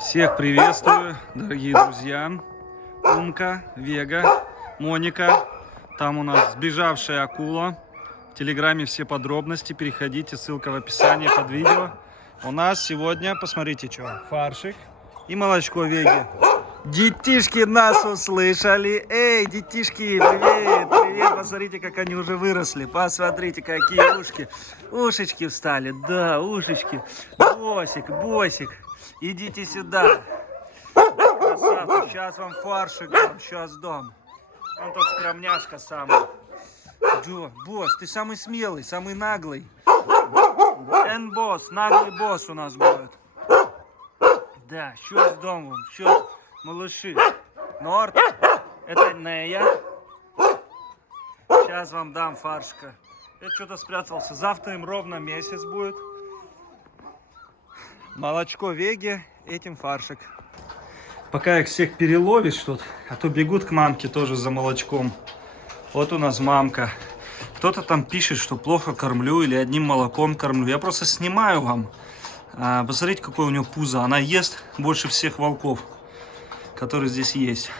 Всех приветствую, дорогие друзья. Умка, Вега, Моника. Там у нас сбежавшая акула. В Телеграме все подробности. Переходите, ссылка в описании под видео. У нас сегодня, посмотрите, что, фаршик и молочко Веги. Детишки нас услышали. Эй, детишки, привет, привет. Посмотрите, как они уже выросли. Посмотрите, какие ушки. Ушечки встали, да, ушечки. Босик, босик. Идите сюда. Красавцы, сейчас вам фаршик дам, сейчас дам. Он тот скромняшка самый. Да, босс, ты самый смелый, самый наглый. Босс, наглый босс у нас будет. Да, сейчас дам вам, сейчас, малыши. Норт, это Нея. Сейчас вам дам фаршика. Я что-то спрятался. Завтра им ровно месяц будет. Молочко Веги, этим фаршик. Пока их всех переловишь тут, а то бегут к мамке тоже за молочком. Вот у нас мамка. Кто-то там пишет, что плохо кормлю или одним молоком кормлю. Я просто снимаю вам. Посмотрите, какое у нее пузо. Она ест больше всех волков, которые здесь есть.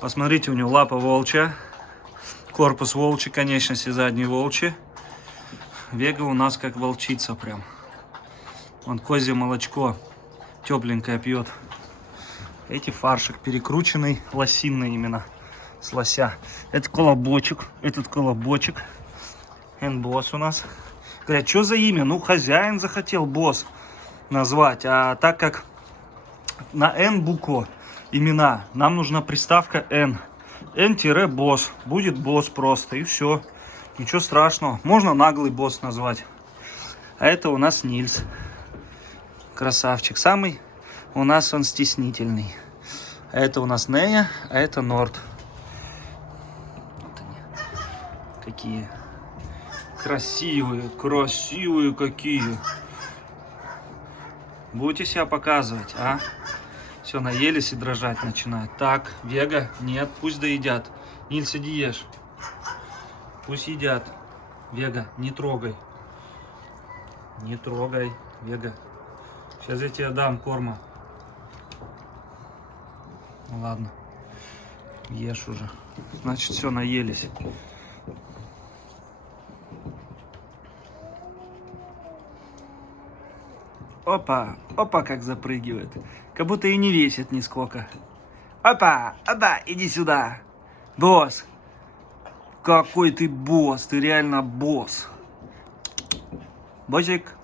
Посмотрите, у нее лапа волчья. Корпус волчий, конечности задние волчьи. Вега у нас как волчица прям. Вон козье молочко тепленькое пьет. Эти фаршик перекрученный, лосиный именно, с лося. Это колобочек, этот колобочек. Босс у нас. Говорят, что за имя? Ну, хозяин захотел босс назвать. А так как на Н букву имена, нам нужна приставка Н. Н-босс. Будет босс просто, и все. Ничего страшного. Можно наглый босс назвать. А это у нас Нильс. Красавчик. Самый у нас он стеснительный. А это у нас Нея, а это Норт. Вот они. Какие красивые, красивые какие. Будете себя показывать, а? Все, наелись и дрожать начинают. Так, Вега, нет, пусть доедят. Нильс, иди ешь. Пусть едят. Вега, не трогай. Не трогай, Вега. Сейчас я тебе дам корма. Ну ладно. Ешь уже. Значит, все, наелись. Опа, опа, как запрыгивает. Как будто и не весит нисколько. Опа, опа, иди сюда. Босс. Какой ты босс, ты реально босс. Боссик.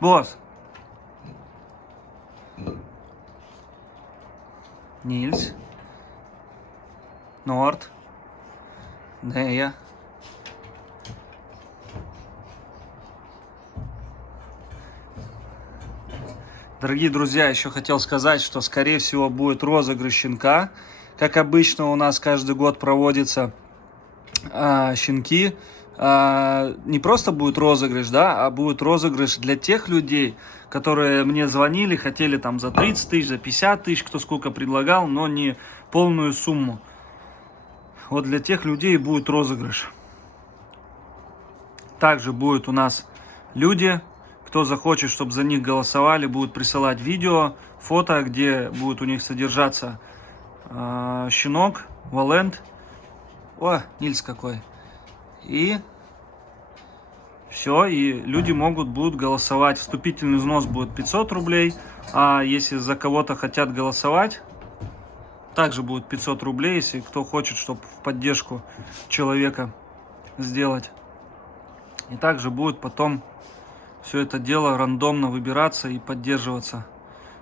Босс. Нильс. Норт. Нея. Дорогие друзья, еще хотел сказать, что скорее всего будет розыгрыш щенка. Как обычно у нас каждый год проводятся щенки. Не просто будет розыгрыш, да, а будет розыгрыш для тех людей, которые мне звонили, хотели там за 30 тысяч, за 50 тысяч, кто сколько предлагал, но не полную сумму. Вот для тех людей будет розыгрыш. Также будет у нас люди, кто захочет, чтобы за них голосовали, будут присылать видео, фото, где будет у них содержаться щенок, Валент. О, Нильс какой. И все, и люди будут голосовать. Вступительный взнос будет 500 рублей. А если за кого-то хотят голосовать, также будет 500 рублей, если кто хочет, чтобы в поддержку человека сделать. И также будет потом все это дело рандомно выбираться и поддерживаться.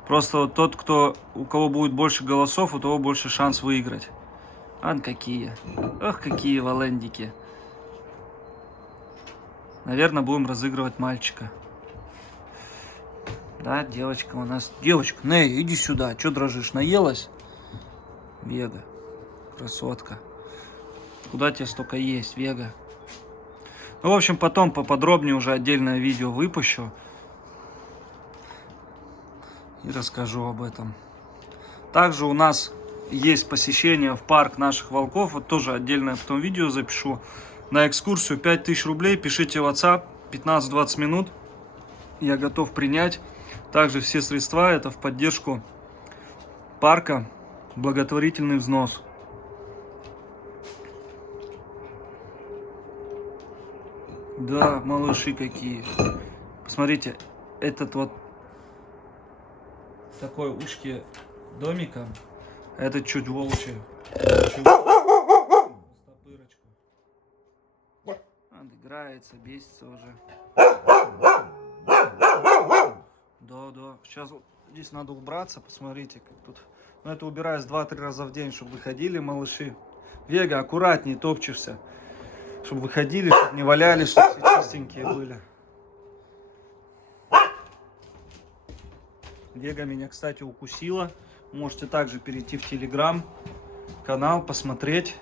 Просто вот тот, у кого будет больше голосов, у того больше шанс выиграть. Ан какие. Ох, какие валендики. Наверное, будем разыгрывать мальчика. Да, девочка у нас. Девочка, Ней, иди сюда. Че дрожишь? Наелась? Вега. Красотка. Куда тебе столько есть, Вега? Ну, в общем, потом поподробнее уже отдельное видео выпущу. И расскажу об этом. Также у нас есть посещение в парк наших волков. Вот тоже отдельное потом видео запишу. На экскурсию 5000 рублей. Пишите в WhatsApp 15-20 минут. Я готов принять. Также все средства это в поддержку парка, благотворительный взнос. Да, малыши какие. Посмотрите, этот вот такой ушки домика, а этот чуть волчий. Стопырочку. Он играется, бесится уже. Да. Сейчас вот здесь надо убраться, посмотрите, как тут. Ну, это убираюсь 2-3 раза в день, чтобы выходили малыши. Вега, аккуратнее, топчешься. Чтобы выходили, чтобы не валялись, чтобы все чистенькие были. Вега меня, кстати, укусила. Можете также перейти в Телеграм канал, посмотреть.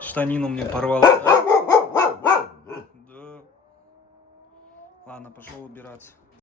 Штанину мне порвала. Да. Ладно, пошел убираться.